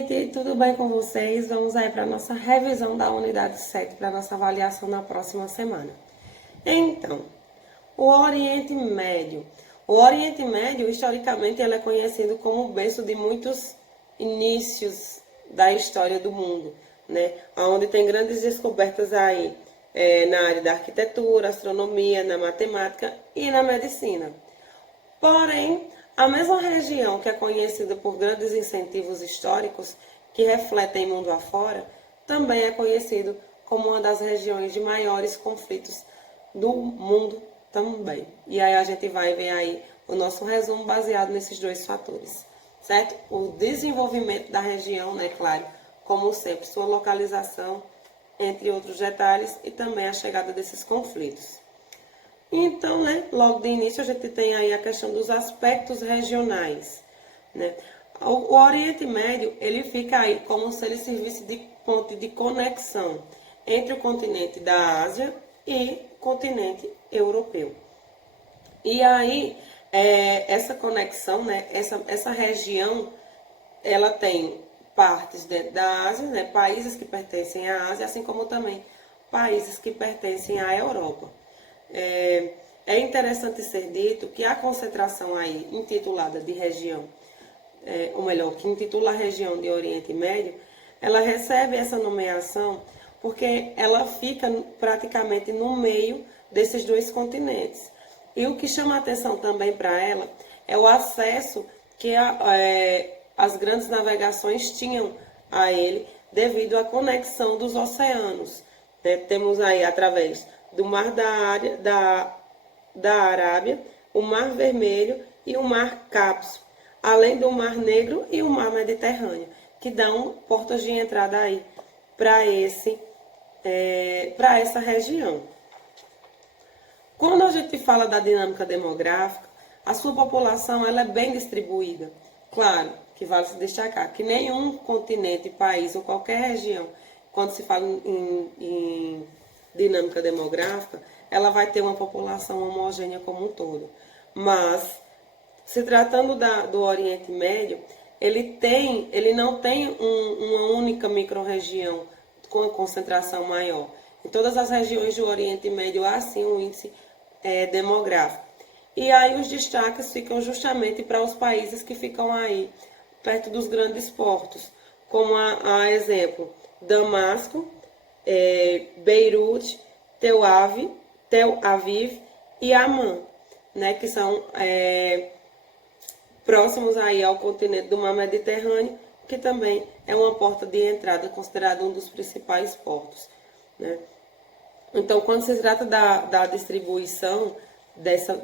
gente, tudo bem com vocês? Vamos aí para a nossa revisão da unidade 7, para a nossa avaliação na próxima semana. Então, o Oriente Médio. O Oriente Médio, historicamente, ele é conhecido como o berço de muitos inícios da história do mundo, né? Onde tem grandes descobertas aí na área da arquitetura, astronomia, na matemática e na medicina. Porém, a mesma região que é conhecida por grandes incentivos históricos que refletem mundo afora, também é conhecido como uma das regiões de maiores conflitos do mundo também. E aí a gente vai ver aí o nosso resumo baseado nesses dois fatores, certo? O desenvolvimento da região, né, claro, como sempre, sua localização, entre outros detalhes, e também a chegada desses conflitos. Então, né, logo de início a gente tem aí a questão dos aspectos regionais, né? O Oriente Médio, ele fica aí como se ele servisse de ponte de conexão entre o continente da Ásia e o continente europeu. E aí, essa conexão, né, essa região, ela tem partes dentro da Ásia, né, países que pertencem à Ásia, assim como também países que pertencem à Europa. É interessante ser dito que a concentração aí intitulada de região, ou melhor, que intitula a região de Oriente Médio, ela recebe essa nomeação porque ela fica praticamente no meio desses dois continentes. E o que chama a atenção também para ela é o acesso que as grandes navegações tinham a ele devido à conexão dos oceanos. Né? Temos aí através do Mar da Arábia, o Mar Vermelho e o Mar Cáspio, além do Mar Negro e o Mar Mediterrâneo, que dão portas de entrada aí para essa região. Quando a gente fala da dinâmica demográfica, a sua população ela é bem distribuída. Claro que vale se destacar que nenhum continente, país ou qualquer região, quando se fala em dinâmica demográfica, ela vai ter uma população homogênea como um todo. Mas, se tratando do Oriente Médio, ele não tem uma única microrregião com a concentração maior. Em todas as regiões do Oriente Médio há sim um índice demográfico. E aí os destaques ficam justamente para os países que ficam aí perto dos grandes portos, como a exemplo, Damasco, Beirute, Tel Aviv e Amman, né, que são próximos aí ao continente do Mar Mediterrâneo, que também é uma porta de entrada, considerado um dos principais portos, né? Então, quando se trata da distribuição dessa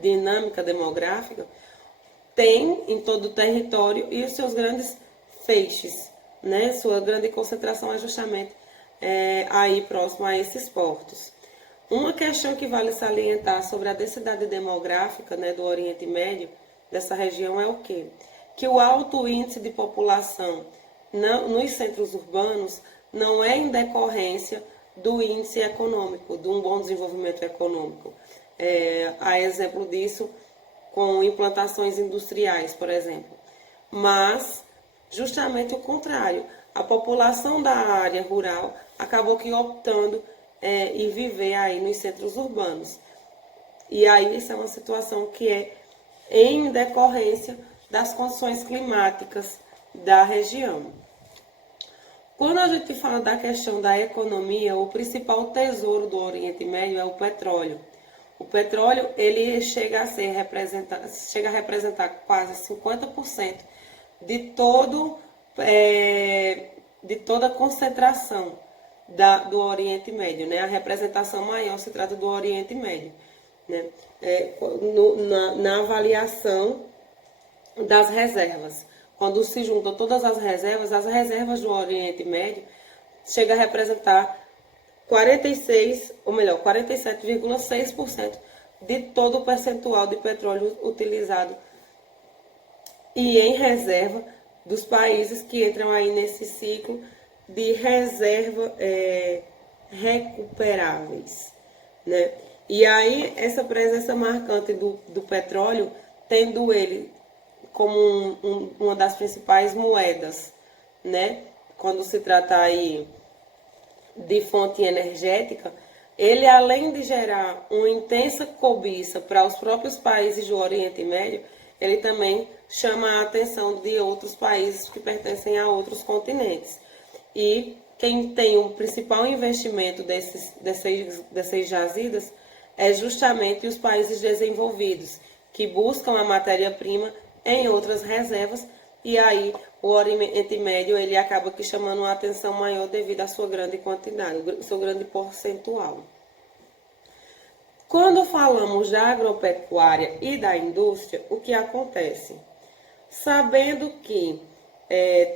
dinâmica demográfica, tem em todo o território e os seus grandes feixes, né? Sua grande concentração é justamente aí próximo a esses portos. Uma questão que vale salientar sobre a densidade demográfica, né, do Oriente Médio, dessa região, é o quê? Que o alto índice de população nos centros urbanos não é em decorrência do índice econômico, de um bom desenvolvimento econômico. Há exemplo disso com implantações industriais, por exemplo. Mas, justamente o contrário, a população da área rural acabou que optando em viver aí nos centros urbanos. E aí isso é uma situação que é em decorrência das condições climáticas da região. Quando a gente fala da questão da economia, o principal tesouro do Oriente Médio é o petróleo. O petróleo ele chega a representar quase 50% de toda a concentração do Oriente Médio, né? A representação maior se trata do Oriente Médio, né? Na avaliação das reservas. Quando se juntam todas as reservas do Oriente Médio chega a representar 47,6% de todo o percentual de petróleo utilizado e em reserva dos países que entram aí nesse ciclo de reserva recuperáveis, né? E aí essa presença marcante do petróleo, tendo ele como uma das principais moedas, né? Quando se trata aí de fonte energética, ele além de gerar uma intensa cobiça para os próprios países do Oriente Médio, ele também chama a atenção de outros países que pertencem a outros continentes. E quem tem o principal investimento dessas jazidas é justamente os países desenvolvidos, que buscam a matéria-prima em outras reservas, e aí o Oriente Médio ele acaba que chamando uma atenção maior devido à sua grande quantidade, o seu grande percentual. Quando falamos da agropecuária e da indústria, o que acontece? Sabendo que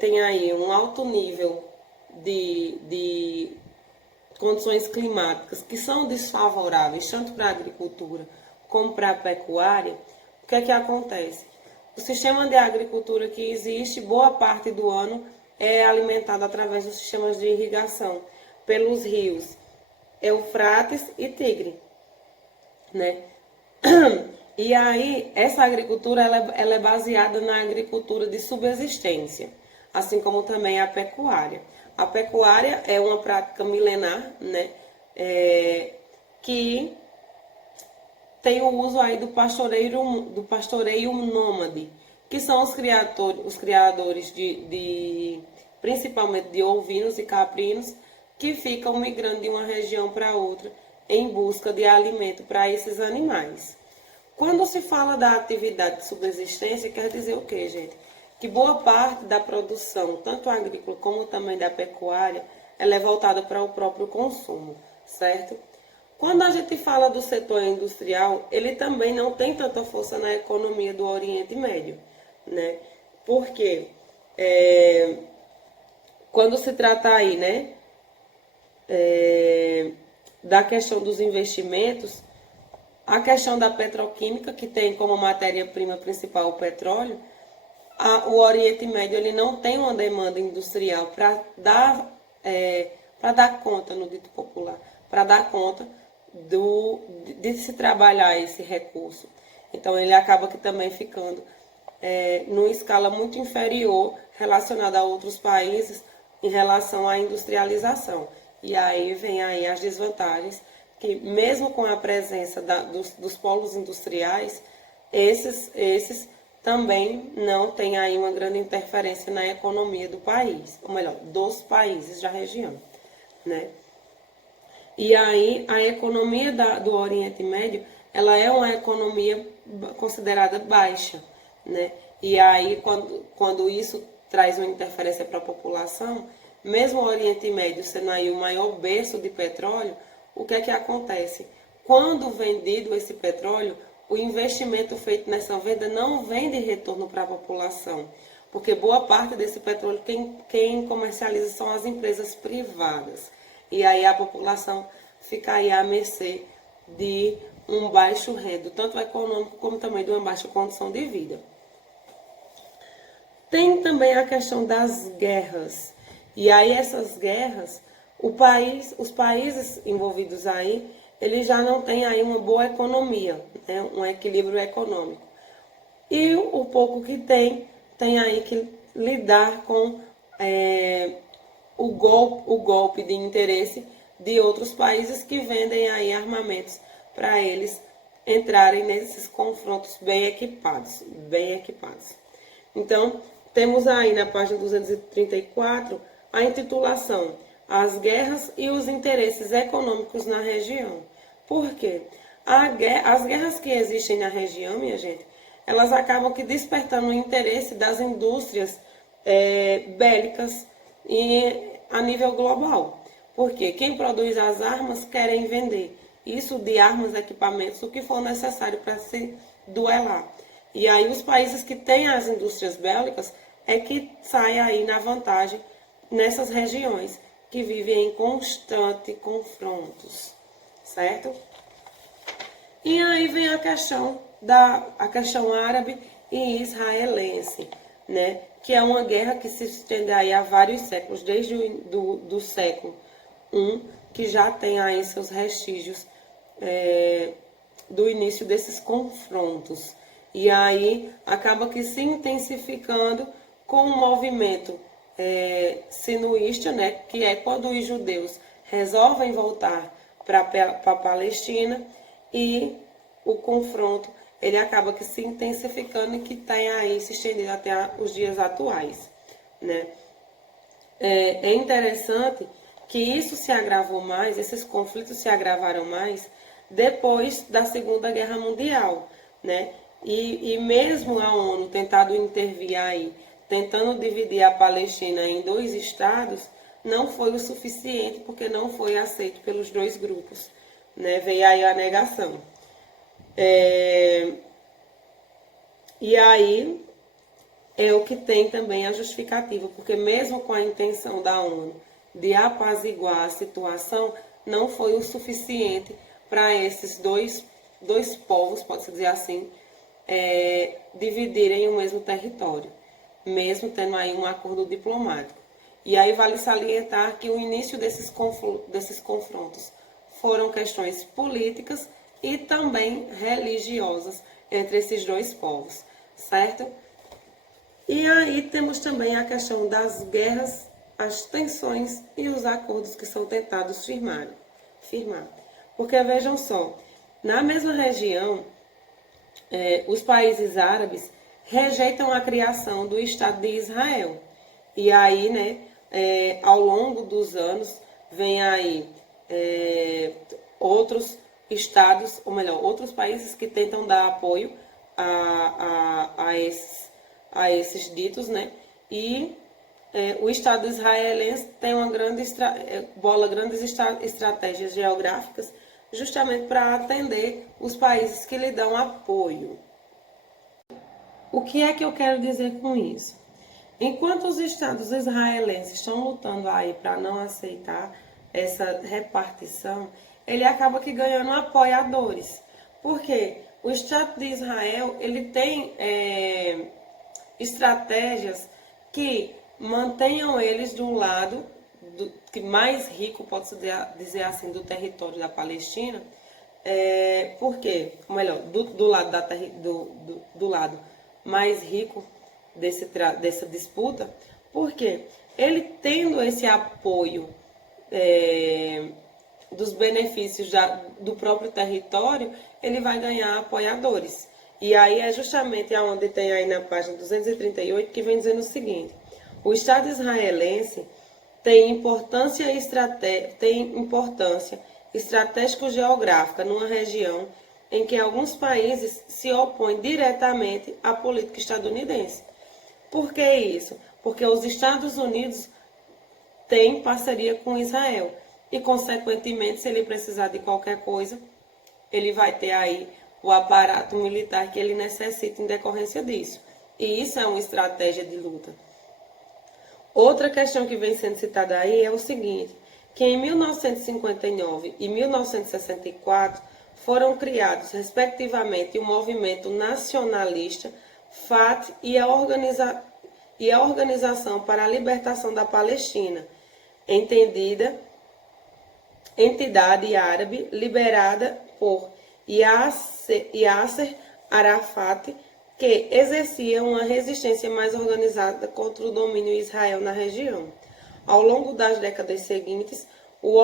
tem aí um alto nível de condições climáticas que são desfavoráveis tanto para a agricultura como para a pecuária, o que é que acontece? O sistema de agricultura que existe, boa parte do ano, é alimentado através dos sistemas de irrigação, pelos rios Eufrates e Tigre, né? E aí, essa agricultura ela é baseada na agricultura de subsistência, assim como também a pecuária. A pecuária é uma prática milenar, né? Que tem o uso aí do pastoreio nômade, que são os criadores principalmente de ovinos e caprinos, que ficam migrando de uma região para outra em busca de alimento para esses animais. Quando se fala da atividade de subsistência, quer dizer o quê, gente? Que boa parte da produção, tanto agrícola como também da pecuária, ela é voltada para o próprio consumo, certo? Quando a gente fala do setor industrial, ele também não tem tanta força na economia do Oriente Médio, né? Porque quando se trata aí, né, da questão dos investimentos, a questão da petroquímica, que tem como matéria-prima principal o petróleo, o Oriente Médio ele não tem uma demanda industrial para dar conta, no dito popular, para dar conta de se trabalhar esse recurso. Então ele acaba que também ficando numa escala muito inferior relacionada a outros países em relação à industrialização. E aí vem aí as desvantagens, que mesmo com a presença dos polos industriais, esses também não têm aí uma grande interferência na economia do país, ou melhor, dos países da região, né? E aí a economia do Oriente Médio, ela é uma economia considerada baixa, né? E aí quando isso traz uma interferência para a população, mesmo o Oriente Médio sendo aí o maior berço de petróleo, o que é que acontece? Quando vendido esse petróleo, o investimento feito nessa venda não vem de retorno para a população, porque boa parte desse petróleo quem comercializa são as empresas privadas. E aí a população fica aí à mercê de um baixo renda, tanto econômico como também de uma baixa condição de vida. Tem também a questão das guerras. E aí essas guerras, os países envolvidos aí, eles já não têm aí uma boa economia, né? Um equilíbrio econômico. E o pouco que tem aí que lidar com o golpe de interesse de outros países que vendem aí armamentos para eles entrarem nesses confrontos bem equipados. Então, temos aí na página 234 a intitulação As Guerras e os Interesses Econômicos na Região. Por quê? As guerras que existem na região, minha gente, elas acabam que despertando o interesse das indústrias bélicas a nível global. Porque quem produz as armas querem vender. Isso de armas, equipamentos, o que for necessário para se duelar. E aí os países que têm as indústrias bélicas é que saem aí na vantagem nessas regiões que vivem em constante confrontos, certo? E aí vem a questão árabe e israelense, né? Que é uma guerra que se estende aí há vários séculos, desde do século I, que já tem aí seus vestígios do início desses confrontos. E aí acaba que se intensificando com o movimento sinuísta, né, que é quando os judeus resolvem voltar para a Palestina, e o confronto ele acaba que se intensificando e que tem aí se estendido até os dias atuais, né? É interessante que isso se agravou mais, esses conflitos se agravaram mais depois da Segunda Guerra Mundial, né? E mesmo a ONU tentado intervir aí, tentando dividir a Palestina em dois estados, não foi o suficiente porque não foi aceito pelos dois grupos, né? Veio aí a negação. E aí é o que tem também a justificativa, porque mesmo com a intenção da ONU de apaziguar a situação, não foi o suficiente para esses dois povos, pode-se dizer assim, dividirem o mesmo território, mesmo tendo aí um acordo diplomático. E aí vale salientar que o início desses confrontos foram questões políticas e também religiosas entre esses dois povos, certo? E aí temos também a questão das guerras, as tensões e os acordos que são tentados firmar. Porque vejam só, na mesma região, os países árabes rejeitam a criação do Estado de Israel. E aí, né, ao longo dos anos, vem aí outros estados, ou melhor, outros países que tentam dar apoio a esses ditos, né? E o Estado israelense tem uma bola grandes estratégias geográficas justamente para atender os países que lhe dão apoio. O que é que eu quero dizer com isso? Enquanto os estados israelenses estão lutando aí para não aceitar essa repartição, ele acaba que ganhando apoiadores. Por quê? O Estado de Israel ele tem estratégias que mantenham eles do lado que mais rico, pode-se dizer assim, do território da Palestina, porque, ou melhor, do lado mais rico dessa disputa, porque ele tendo esse apoio dos benefícios do próprio território, ele vai ganhar apoiadores. E aí é justamente aonde tem aí na página 238 que vem dizendo o seguinte: o Estado israelense tem importância estratégico-geográfica numa região em que alguns países se opõem diretamente à política estadunidense. Por que isso? Porque os Estados Unidos têm parceria com Israel e, consequentemente, se ele precisar de qualquer coisa, ele vai ter aí o aparato militar que ele necessita em decorrência disso. E isso é uma estratégia de luta. Outra questão que vem sendo citada aí é o seguinte, que em 1959 e 1964 foram criados, respectivamente, o movimento nacionalista FAT e a Organização para a Libertação da Palestina, entidade árabe liberada por Yasser Arafat, que exercia uma resistência mais organizada contra o domínio de Israel na região. Ao longo das décadas seguintes, o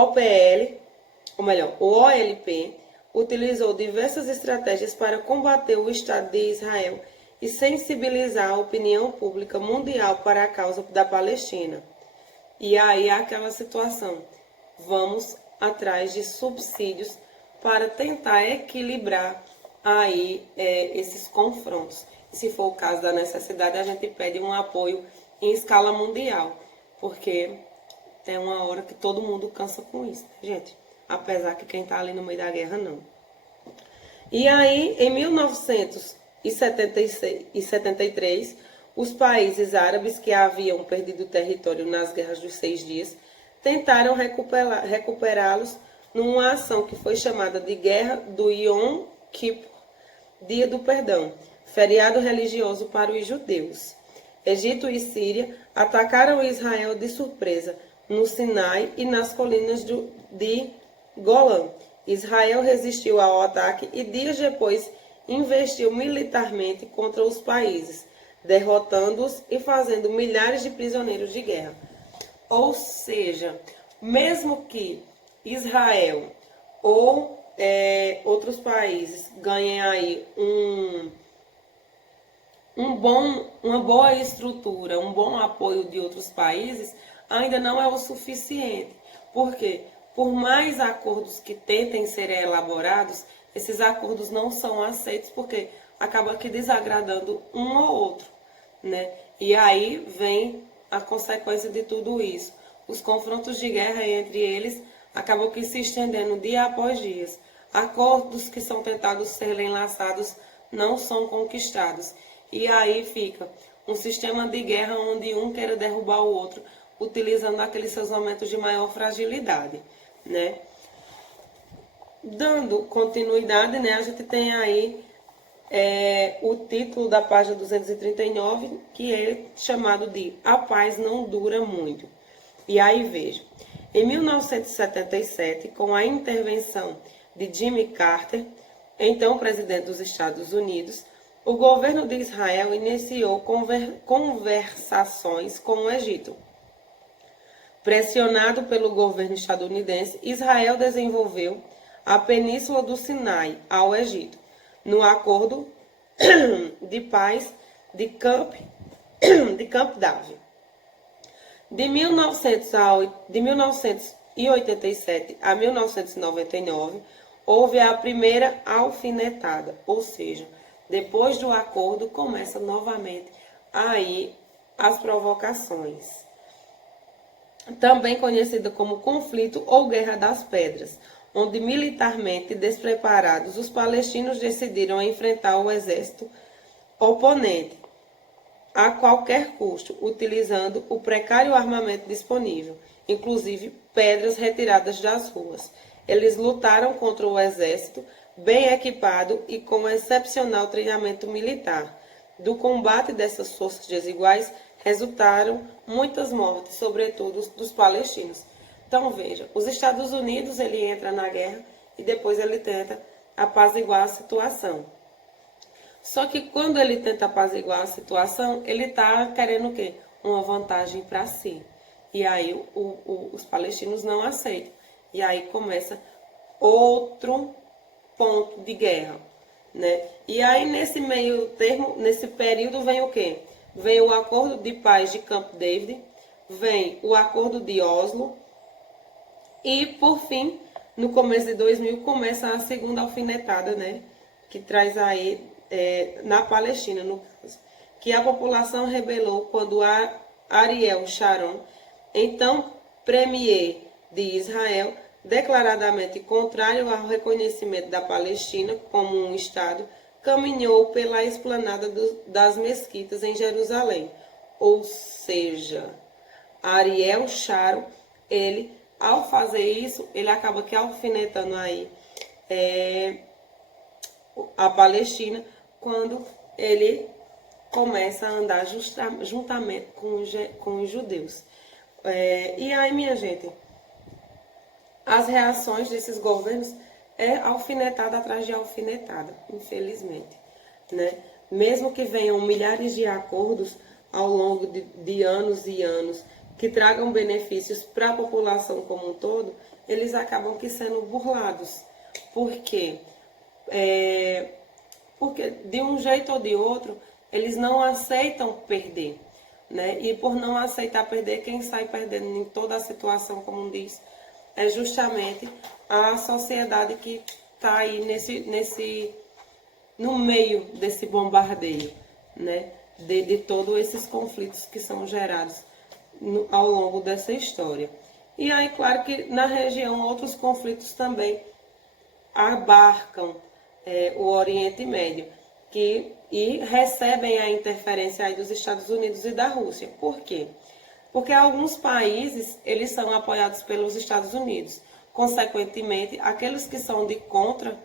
OLP utilizou diversas estratégias para combater o Estado de Israel e sensibilizar a opinião pública mundial para a causa da Palestina. E aí aquela situação, vamos atrás de subsídios para tentar equilibrar aí esses confrontos. E se for o caso da necessidade, a gente pede um apoio em escala mundial, porque tem uma hora que todo mundo cansa com isso, né, gente? Apesar que quem está ali no meio da guerra, não. E aí, em 1973, os países árabes que haviam perdido território nas guerras dos 6 dias tentaram recuperá-los numa ação que foi chamada de Guerra do Yom Kippur, Dia do Perdão, feriado religioso para os judeus. Egito e Síria atacaram Israel de surpresa no Sinai e nas colinas de Golã. Israel resistiu ao ataque e dias depois investiu militarmente contra os países, derrotando-os e fazendo milhares de prisioneiros de guerra. Ou seja, mesmo que Israel ou outros países ganhem aí uma boa estrutura, um bom apoio de outros países, ainda não é o suficiente. Por quê? Por mais acordos que tentem ser elaborados, esses acordos não são aceitos porque acaba aqui desagradando um ou outro, né? E aí vem a consequência de tudo isso. Os confrontos de guerra entre eles acabam que se estendendo dia após dia. Acordos que são tentados ser enlaçados não são conquistados. E aí fica um sistema de guerra onde um quer derrubar o outro, utilizando aqueles seus momentos de maior fragilidade, né? Dando continuidade, né, a gente tem aí o título da página 239, que é chamado de A Paz Não Dura Muito. E aí veja, em 1977, com a intervenção de Jimmy Carter, então presidente dos Estados Unidos, o governo de Israel iniciou conversações com o Egito. Pressionado pelo governo estadunidense, Israel desenvolveu a Península do Sinai ao Egito, no Acordo de Paz de Camp David. De 1987 a 1999, houve a primeira alfinetada, ou seja, depois do acordo começa novamente aí as provocações. Também conhecida como conflito ou Guerra das Pedras, onde militarmente despreparados os palestinos decidiram enfrentar o exército oponente a qualquer custo, utilizando o precário armamento disponível, inclusive pedras retiradas das ruas. Eles lutaram contra o exército, bem equipado e com excepcional treinamento militar. Do combate dessas forças desiguais resultaram muitas mortes, sobretudo dos palestinos. Então veja, os Estados Unidos ele entra na guerra e depois ele tenta apaziguar a situação. Só que quando ele tenta apaziguar a situação, ele está querendo o quê? Uma vantagem para si. E aí os palestinos não aceitam. E aí começa outro ponto de guerra, né? E aí nesse meio termo, nesse período vem o quê? Vem o Acordo de Paz de Camp David, vem o Acordo de Oslo e, por fim, no começo de 2000, começa a segunda alfinetada, né? Que traz aí, na Palestina, no caso, que a população rebelou quando Ariel Sharon, então premier de Israel, declaradamente contrário ao reconhecimento da Palestina como um Estado, caminhou pela esplanada das mesquitas em Jerusalém. Ou seja, Ariel Sharon, ele, ao fazer isso, ele acaba que alfinetando aí a Palestina, quando ele começa a andar juntamente com os judeus. E aí, minha gente, as reações desses governos é alfinetada atrás de alfinetada, infelizmente, né? Mesmo que venham milhares de acordos ao longo de anos e anos que tragam benefícios para a população como um todo, eles acabam que sendo burlados. Por quê? Porque de um jeito ou de outro, eles não aceitam perder, né? E por não aceitar perder, quem sai perdendo em toda a situação, como diz, é justamente a sociedade que está aí no meio desse bombardeio, né? De todos esses conflitos que são gerados ao longo dessa história. E aí, claro que na região outros conflitos também abarcam o Oriente Médio, e recebem a interferência aí dos Estados Unidos e da Rússia. Por quê? Porque alguns países, eles são apoiados pelos Estados Unidos. Consequentemente, aqueles que são de contra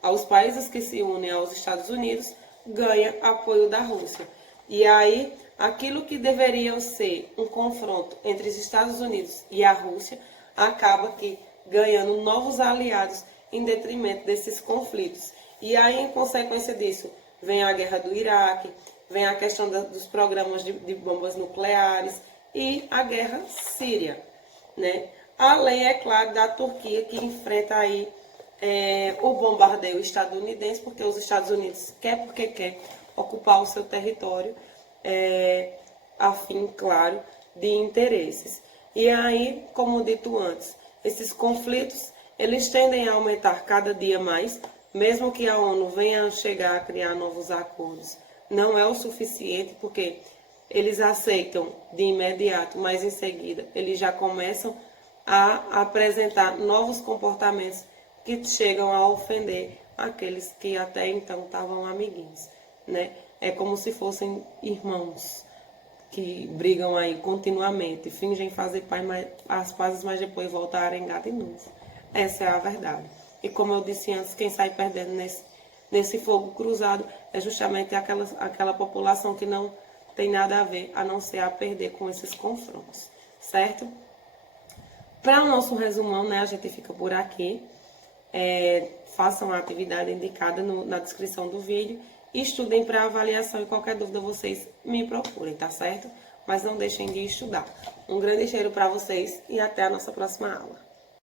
aos países que se unem aos Estados Unidos, ganham apoio da Rússia. E aí, aquilo que deveria ser um confronto entre os Estados Unidos e a Rússia, acaba que ganhando novos aliados em detrimento desses conflitos. E aí, em consequência disso, vem a guerra do Iraque, vem a questão dos programas de bombas nucleares e a guerra síria, né? Além, é claro, da Turquia, que enfrenta aí o bombardeio estadunidense, porque os Estados Unidos porque quer ocupar o seu território, a fim, claro, de interesses. E aí, como dito antes, esses conflitos, eles tendem a aumentar cada dia mais, mesmo que a ONU venha chegar a criar novos acordos. Não é o suficiente, porque eles aceitam de imediato, mas em seguida eles já começam a apresentar novos comportamentos que chegam a ofender aqueles que até então estavam amiguinhos, né? É como se fossem irmãos que brigam aí continuamente, fingem fazer as pazes, mas depois voltam a arengar de novo. Essa é a verdade. E como eu disse antes, quem sai perdendo nesse fogo cruzado é justamente aquela população que não tem nada a ver, a não ser a perder com esses confrontos, certo? Para o nosso resumão, né, a gente fica por aqui. Façam a atividade indicada na descrição do vídeo e estudem para avaliação, e qualquer dúvida vocês me procurem, tá certo? Mas não deixem de estudar. Um grande cheiro para vocês e até a nossa próxima aula.